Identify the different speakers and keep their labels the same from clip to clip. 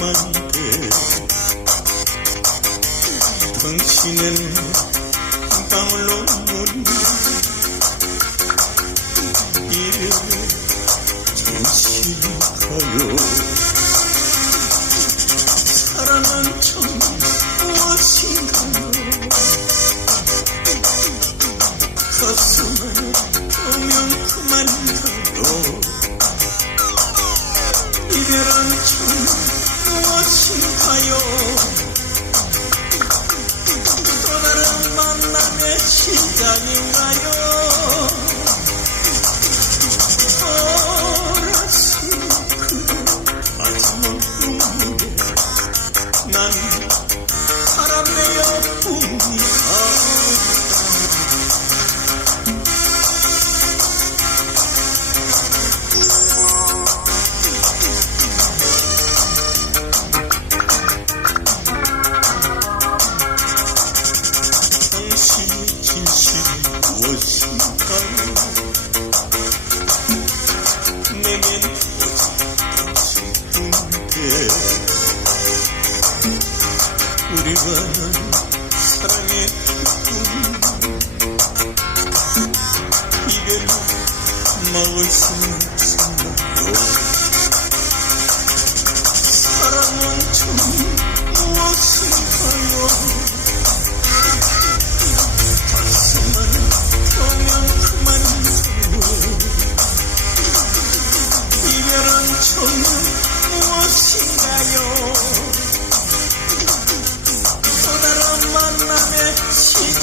Speaker 1: 만큼 당신은 Running on your уривая стране И велю малышу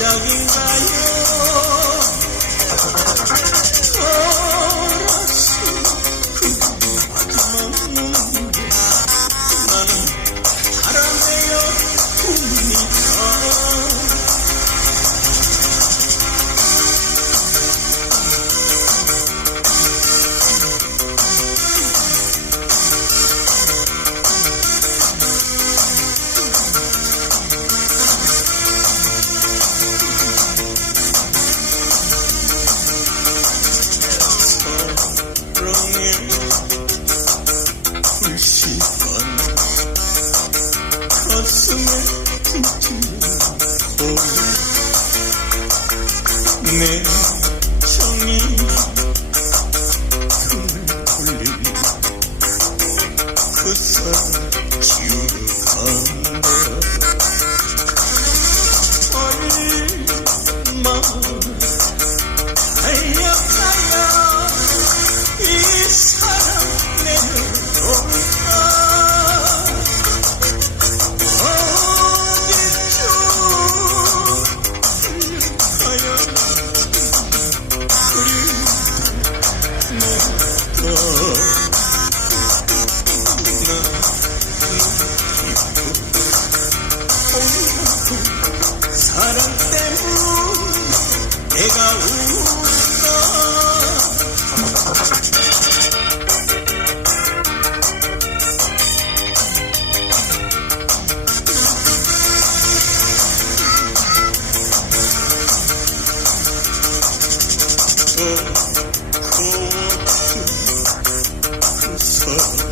Speaker 1: love you, my 내 정이 그걸 굴린 그 사람 지우 sun, cold sun.